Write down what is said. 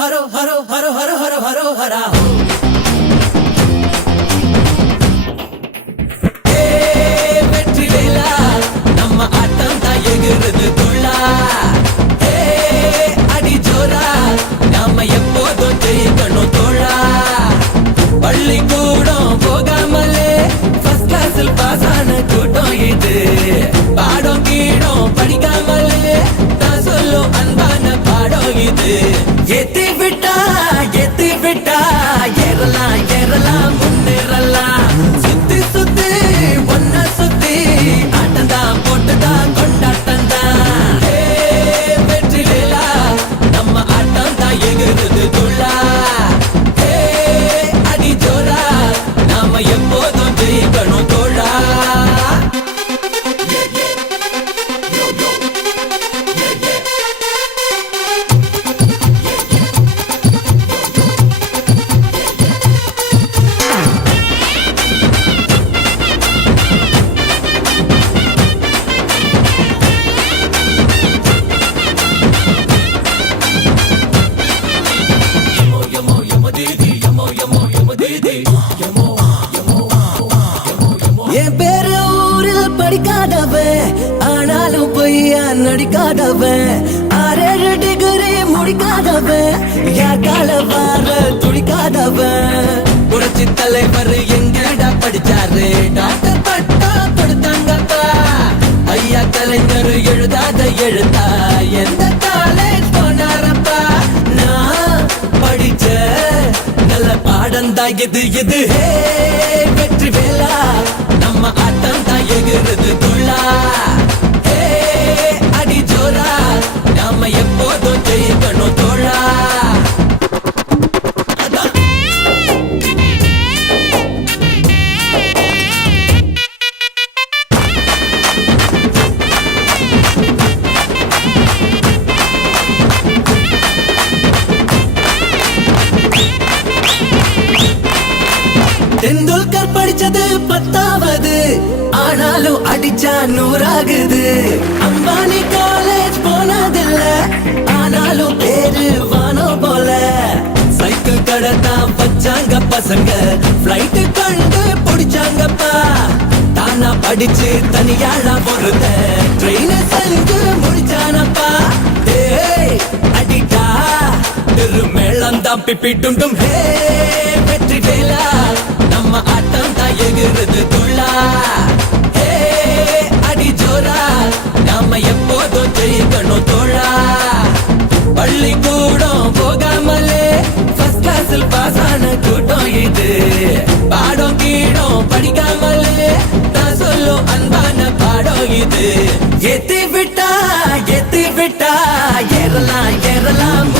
haro haro haro haro haro haro hara hey vetri vela namma aatam da egurudhu tulla hey adi jora namma eppodum jeikanu thola palli koodam pogamale first class il pass ana kootam idu paadam keedam padikamale ta sollu anbana paadam idu ஏத்தி விட்டா ஏறலாம் ஏறலாம் முன்னேறலாம் சுத்தி சுத்தி ஒன்ன சுத்தி ஆட்டந்தான் போட்டுதான் கொண்டாட்டந்தான் வெற்றி வேலா நம்ம ஆட்டம் தான் எகுருது துள்ளா அடி ஜோரா நாம எப்போதும் ஜெயிக்கணும் தோழா என் பேரு ஊரில் படிக்காதவன் ஆனாலும் பொய்யா நடிக்காதவன் 6 டிகிரி முடிக்காதவன் யார் கால வார துடிக்காதவன் புரட்சி தலைவர் எங்கடா படிச்சாரு டாக்டர் பட்டா கொடுத்தாங்கப்பா ஐயா கலைஞர் எழுதாத எழுத்தா எந்த காலேஜ் போனாரப்பா நான் படிச்ச நல்ல பாடம் தான் இது வெற்றி வேலா நம்ம ஆட்டம் தான் எகுருது துள்ளா அடி ஜோரா நாம எப்போதும் ஜெயிக்கணும் தோழா தெண்டுல்கர் படிச்சது 10வது ஆனாலும் அடிச்சா 100 ஆகுது அம்பானி காலேஜ் போனதில்ல ஆனாலும் பேரு வானம் போல சைக்கிள் கடை தான் வச்சாங்க பசங்க பிளைட் கண்டு பிடிச்சாங்கப்பா தானா படிச்சு தனியாளா பொறுத்த ட்ரெயின் செஞ்சு முடிச்சானப்பா அடிக்கா மேளம் தான் பிப்பி டும் வெற்றி வேலா நம்ம ஆட்டம் தான் எகுருது துள்ளா அடி ஜோரா நாம எப்போதும் ஜெயிக்கணும் தோழா பள்ளி கூடம் போகாமலே ஃபர்ஸ்ட் கிளாஸில் பாஸ் ஆன கூட்டம் இது பாடம் கீடம் படிக்காமலே நான் சொல்லும் அன்பான பாடம் இது ஏத்தி விட்டா ஏறலாம் ஏறலாம்